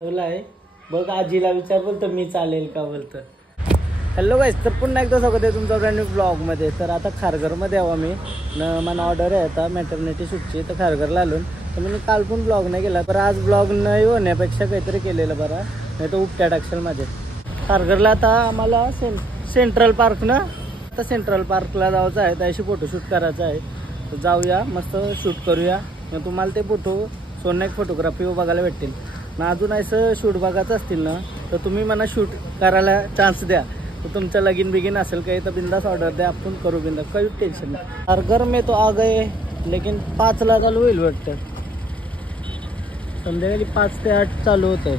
आहे बघ आजीला विचार बोलतो मी चालेल का बोलतं. हॅलो गाईस, तर पुन्हा एकदा स्वागत आहे तुमचं ब्रँड न्यू ब्लॉगमध्ये. तर आता खारघरमध्ये आहो मी मला ऑर्डर आहे आता मॅटर्निटी शूटची. तर खारघरला आलो तर मी काल पण ब्लॉग नाही केला, तर आज ब्लॉग नाही होण्यापेक्षा काहीतरी केलेलं बरं, नाही तर उपट्या टाकशाल माझे. खारघरला आता आम्हाला सेंट्रल पार्क ना, आता सेंट्रल पार्कला जायचं आहे, त्याशी फोटोशूट करायचं आहे. तर जाऊया, मस्त शूट करूया. मग तुम्हाला ते फोटो सोनाक फोटोग्राफी बघायला भेटतील ना. अजून असं शूट बघायचं असतील ना तर तुम्ही मला शूट करायला चान्स द्या. तर तुमचं लगीन बिगीन असेल काही तर बिंदास ऑर्डर द्या, आपण करू बिंदास, काही टेन्शन नाही. खारघर में तो आ गए, लेकिन 5ला चालू होईल वाटतं. संध्याकाळी 5 ते 8 चालू होतं,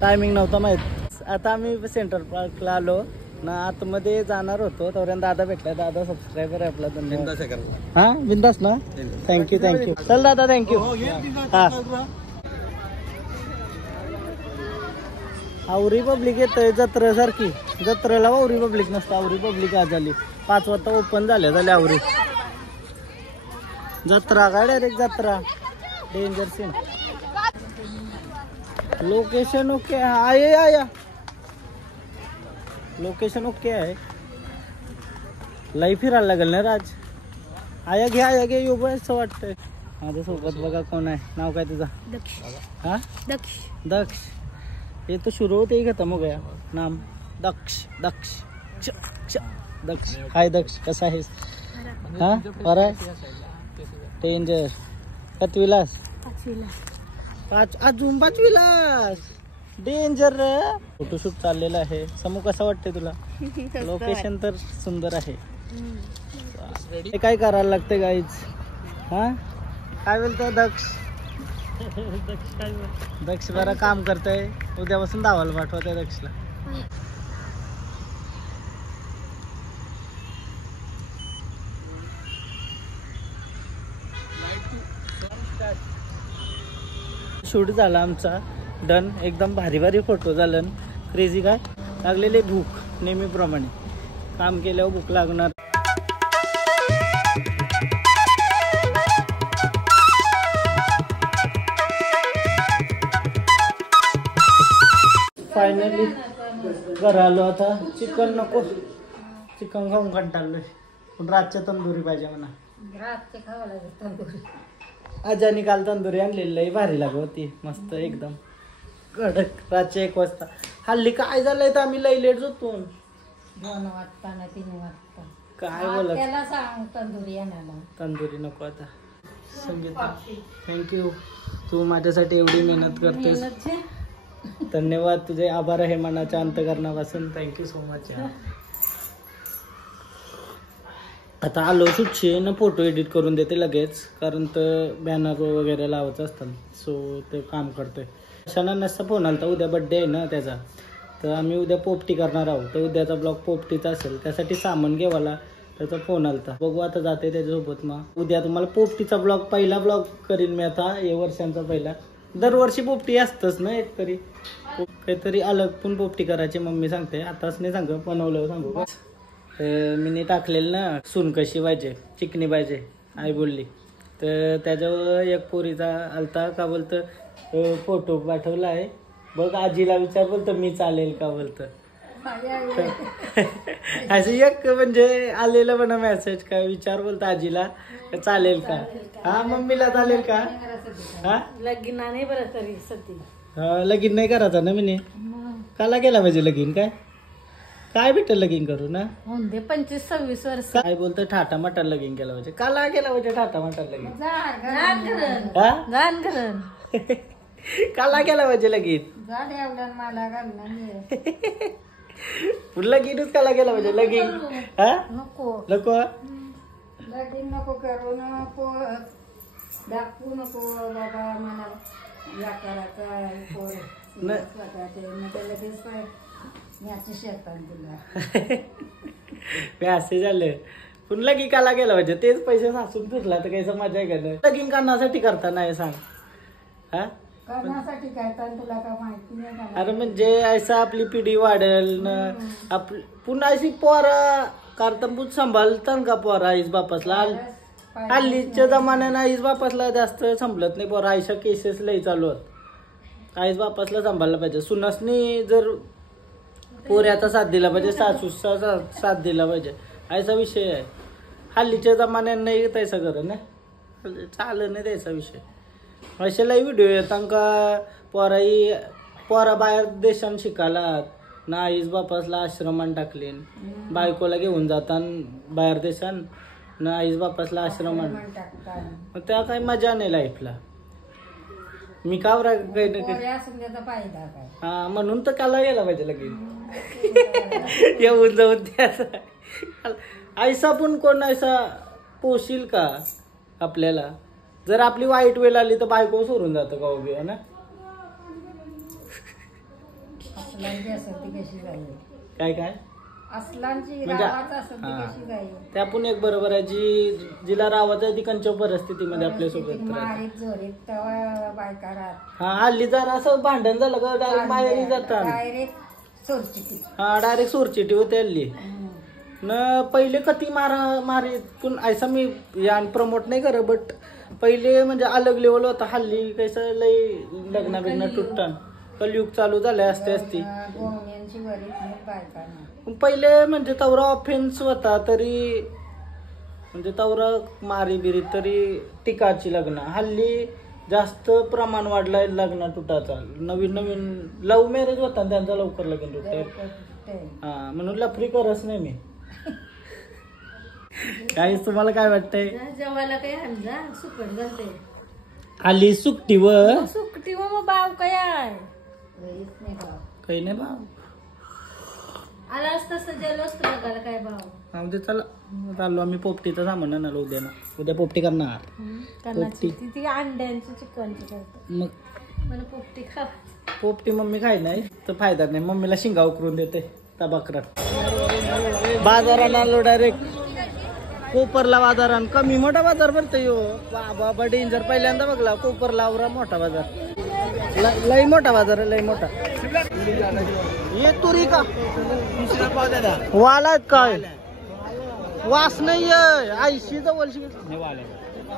टायमिंग नव्हता माहीत. आता आम्ही सेंट्रल पार्कला आलो ना, आतमध्ये जाणार होतो तोपर्यंत दादा भेटला. दादा सबस्क्रायबर आहे आपला, धन्यवाद. हा बिंदास ना, थँक्यू थँक्यू. चल दादा, थँक्यू. हा आवरी पब्लिक येतंय जत्रेसारखी. जत्रेला आवरी पब्लिक नसतं, आवरी पब्लिक आज झाली. 5 वाजता ओपन झाले आवरी. जत्रा काय डायरेक्ट जत्रा, डेंजर सीन. लोकेशन ओके आहे, आया लोकेशन ओके आहे. लाईफ फिरायला लागेल ना राज. आया घे यो असं वाटतंय. माझ्यासोबत बघा कोण आहे, नाव काय तुझा? दक्ष. हा दक्ष. दक्ष ये तो शुरू होते ही खत्म हो गया नाम. दक्ष दक्ष दक्ष. हाय दक्ष, कसा आहेस? हा बरा आहे. डेंजर. कितवीलास? 5. अजून 5वीलास. डेंजर. फोटोशूट चाललेला आहे. समू कसा वाटते तुला? लोकेशन तर सुंदर आहे. हे काय करायला लागते गाईज? हा काय बोलतो दक्ष? दक्ष बरं काम करतय, उद्यापासून धावायला पाठवत आहे दक्षला. शूट झाला आमचा डन, एकदम भारी भारी फोटो झालं. क्रेझी काय लागलेली भूक, नेहमीप्रमाणे काम केल्यावर भूक लागणार. फायनली घरा आलो. आता चिकन नको, चिकन खाऊन कंटाळलोय, पण रातच्या तंदुरी पाहिजे म्हणा. आजानी काल तंदुरी आणलेली, लई भारी लागत होती, मस्त एकदम कडक. रातच्या 1 वाजता हल्ली काय झालंय तर आम्ही लई लेट झोपतो. 2 वाजता ना 3 वाजता काय बोलत. त्याला सांग तंदुरी आणायला. तंदुरी नको आता. संगीत थँक्यू, तू माझ्यासाठी एवढी मेहनत करतेस. धन्यवाद, तुझे आभार आहे मनाच्या अंतकरणापासून. Thank you so much. आता आलो शूटचे ना, फोटो एडिट करून देते लगेच, कारण तर बॅनर वगैरे लावायचं असतं, सो ते काम करतोय. शनांचा फोन आला, उद्या बड्डे आहे ना त्याचा, तर आम्ही उद्या पोपटी करणार आहोत. तर उद्याचा ब्लॉग पोपटीचा असेल, त्यासाठी सामान घेवायला त्याचा फोन आलता. बघू आता जाते त्याच्यासोबत. मग उद्या तुम्हाला पोपटीचा ब्लॉग, पहिला ब्लॉग करीन मी आता, हे वर्षांचा पहिला. दरवर्षी पोपटी असतंच ना एक तरी, काहीतरी अलग पण पोपटी करायची मम्मी सांगते. आताच नाही सांग, बनवलं सांगू का. मी टाकलेलं ना सून कशी पाहिजे, चिकनी पाहिजे आई बोलली. तर त्याच्यावर एक पोरीचा आलता, का बोलतं फोटो पाठवला आहे बघ आजीला विचार बोलतं मी चालेल का बोलतं. असं एक म्हणजे आलेलं म्हणा मेसेज, काय विचार बोलतं आजीला चालेल का. हा मम्मीला चालेल का. हा लगीन नाही बरं तरी सती. लगीन नाही करायचं ना मी. काला गेला पाहिजे लगीन, काय भेटेल लगीन करू ना. 25-26 वर्ष. काय बोलतं ठाटा माटा लगीन केला पाहिजे. काला गेला पाहिजे ठाटा माटा लगीन. काला केला पाहिजे लगीन. लगीनच काला केला पाहिजे लगीन. हा नको नको लगीन नको करू, नको दाखवू नको बाबा मला या करायचा. असे झालं पण लगीन काला गेला पाहिजे. तेच पैसे साचून फिरला तर काही मजा आहे का नाही. लगीन करण्यासाठी करता नाही सांग. हा करण्यासाठी काय तुला काय माहिती नाही. अरे म्हणजे असं आपली पिढी वाढेल ना, पुन्हा अशी पोरा कारतंबूत सांभाळतात का पोरा आईस बापासला. हल्लीच्या जमान्यानं आईस बापासला जास्त संभलत नाही पोरा. आयशा केसेस लई चालू आहेत. आईच बापासला सांभाळला पाहिजे. सुनासनी जर पोऱ्याचा साथ दिला पाहिजे, सासूचा साथ दिला पाहिजे, असा विषय आहे. हल्लीच्या जमान्यात नाही तसा कर ना, चालत नाही त्याचा विषय. अशालाही व्हिडिओ येतात का पोरा बाहेर देशात शिकायला ना, आईच बापासला आश्रमान टाकले, बायकोला घेऊन जातात बाहेर देशात ना, आईच बापासला आश्रमान. त्या काही मजा नाही लाईफला. मी का हा म्हणून तर काला गेला पाहिजे लगेच येऊन जाऊन त्याचा. ऐसा पण कोण ऐसा पोशील का आपल्याला? जर आपली वाईट वेळ आली तर बायको सोडून जातं का उभी ना. काय काय त्या पण एक बरोबर आहे. जिला रावाचं आहे ती कंच्या परिस्थितीमध्ये आपल्यासोबत हा. हल्ली जरा असं भांडण झालं का डायरेक्ट बाहेर जातात. हा डायरेक्ट सोरचिटी होते हल्ली न. पहिले कधी मारी पण ऐसा मी या प्रमोट नाही करत, बट पहिले म्हणजे अलग लेवल होता. हल्ली कसं लय लग्न बिग्न तुटतान कलयुग चालू झाले असते असती. पहिले म्हणजे तवरा ऑफेन्स होता तरी म्हणजे तवरा मारी बिरी तरी टिकाची लग्न. हल्ली जास्त प्रमाण वाढलंय लग्न तुटाचा. नवीन नवीन लव्ह मॅरेज होता त्यांचा लवकर लग्न तुटत. हा म्हणून लफरी करत नाही मी. काहीच तुम्हाला काय वाटतंय? जेवायला काही आणजा सुकट घालते आली सुकटीवर सुकटीवर बाव काय आहे काही नाही भाव आला असता सजेलो असतो बघायला काय भाव. उद्या चला चाललो आम्ही पोपटीचं सामान आणायला उद्या ना. उद्या पोपटी करणार. ती अंड्यांची चिकनची करते. मग मला पोपटी खा. पोपटी मम्मी खाय नाही तर फायदा नाही. मम्मीला शिंगा उकरून देते तबाकरात. बाजारात आलो डायरेक्ट कोपरला बाजारात. कमी मोठा बाजार भरतो यो बाबा डेंजर. पहिल्यांदा बघला कोपरला आवरा मोठा बाजार. लई मोठा बाजार लई मोठा. ये तुरी का वाला काय वास नाही 80 जवळशी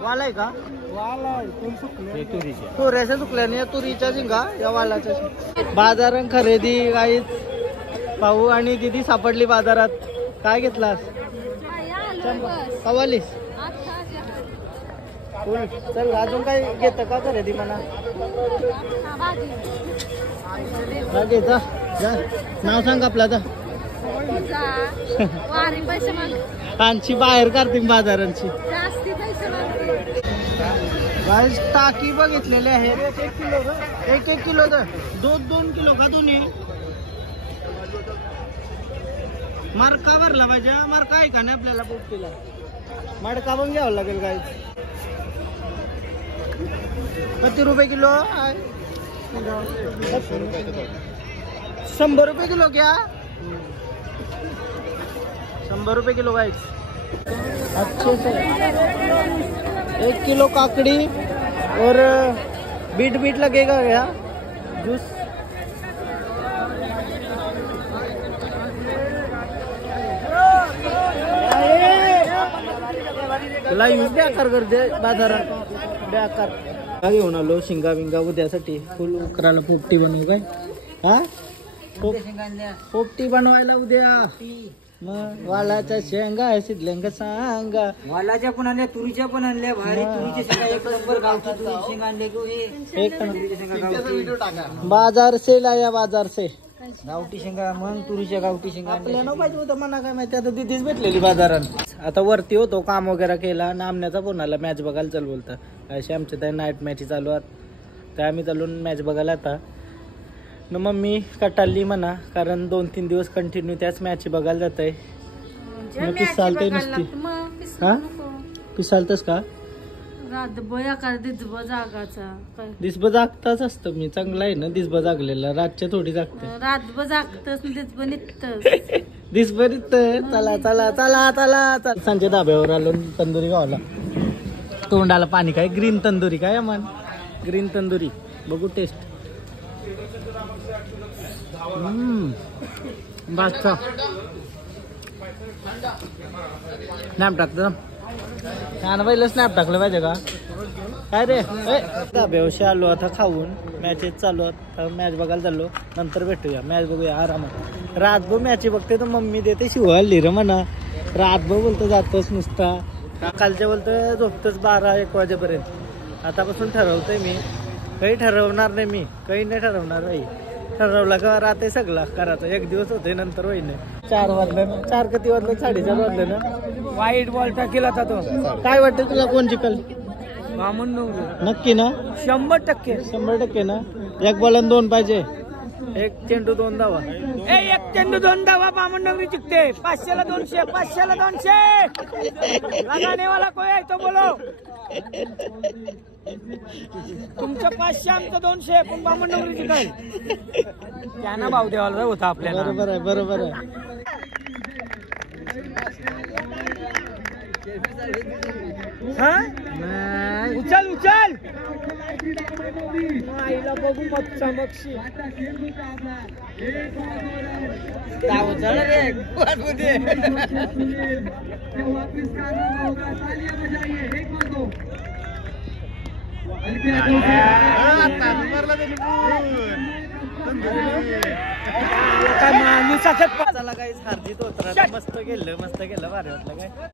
वाला आहे का? तुऱ्याच्या चुकल्याने तुरीच्या शिंगा या वालाच्या. बाजारात खरेदी काहीच पाहू. आणि दिदी सापडली बाजारात. काय घेतलास? कवालीस चल. अजून काय घेत का खरेदी म्हणा? घेता नाव सांग आपलं आता. आमची बाहेर करतील बाजारांची. टाकी बघितलेले आहेत. 1 किलो 2 किलो का दोन्ही? मडका भरला पाहिजे. मडका आहे का नाही आपल्याला पोपटीला? मडका पण घ्यावं लागेल. काय किती रुपये किलो? 100 रुपये किलो क्या? 100 रुपये किलो गाइस. अच्छे से 1 किलो काकड़ी और बीट लगेगा क्या? जूस तुला यूज बेकार करते बाजारात बेकार. घेऊन आलो शिंगा बिंगा उद्यासाठी. फुल उकराला पोपटी बनवू काय? हा पोपटी बनवायला उद्या. मग वालाच्या शेंगा शिजल्या सांगा. वालाच्या पण आणल्या तुरीच्या पण आणल्या. भारी तुरीच्या शेंगा एक नंबर. गावठी तुरी शेंगा आणले बाजार से लाया. बाजार से गावठी शेंगा मग तुरीच्या गावठी शेंगा आपल्याला पाहिजे होतं म्हणा. काय माहिती आता तिथेच भेटलेली बाजारात. आता वरती होतो काम वगैरे केला. नामण्याचा फोन आला मॅच बघायला चल बोलता. असे आमच्या त्या नाईट मॅच चालू आहेत त्या आम्ही चालून मॅच बघायला. आता न मम्मी कटाळली म्हणा कारण 2-3 दिवस कंटिन्यू त्याच मॅच बघायला जात आहे. पिसालते नुसती. हा पिसालतच का? दिसब जागताच असतं मी. चांगला आहे ना दिसब जागलेला. रातच्या थोडी जागते. रातभर जागतच दिसभर चला चला चला चला चला. सांजे धाब्यावर आलो तंदुरी गावाला. तोंडाला पाणी. काय ग्रीन तंदुरी काय मन? ग्रीन तंदुरी बघू टेस्ट. बादशाह स्नॅप टाकतो. पहिलं स्नॅप टाकलं पाहिजे का? काय रे धाब्यावशी आलो आता खाऊन. मॅचेस चालू आहेत. मॅच बघायला चाललो. नंतर भेटूया. मॅच बघूया आरामात. रातभर मॅच बघते तर मम्मी देते शिवाय रे म्हणा. रातभर बोलतो जातोच नुसता. कालच्या बोलतो झोपतोच 12-1 वाजेपर्यंत. आतापासून ठरवतोय मी. काही ठरवणार नाही मी. काही नाही ठरवणार बाई. ठरवला का राहते सगळा करायचं. एक दिवस होते नंतर होई नाही. 4 वाजले ना. 4 किती वाजले? 4:30 वाजले ना. वाईट बॉल टाकेला होता तो. काय वाटतं तुला कोण जिंकल? बामण नक्की ना? 100%. 100% ना. 1 बॉल 2 पाहिजे. 1 चेंडू 2 धावा. 1 चेंडू 2 धावा. बामण नगरी जिंकते. 500ला 200. 500ला 200. लगाने वाला कोई आहे तो बोलो. तुमचं 500 आमचं 200. पण बामण नगरी जिंकाल. त्यांना भाव द्यावाला होता आपल्याला. बरोबर आहे. बरोबर आहे. उचल उचल. आईला बघू मग चमकशी. मस्त गेलं भारी वाटलं काय.